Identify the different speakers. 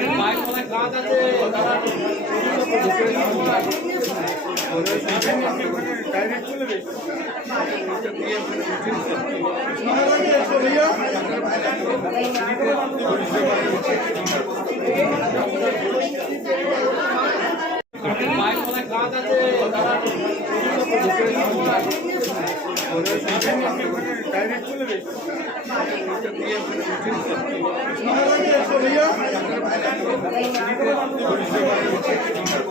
Speaker 1: mic فلاں گان جا تے دارے جدید پروجیکٹ ہوندا ہے اور سنجے پر تیار کر لے پی ایف نے ಕೊಡಿ ಸರ್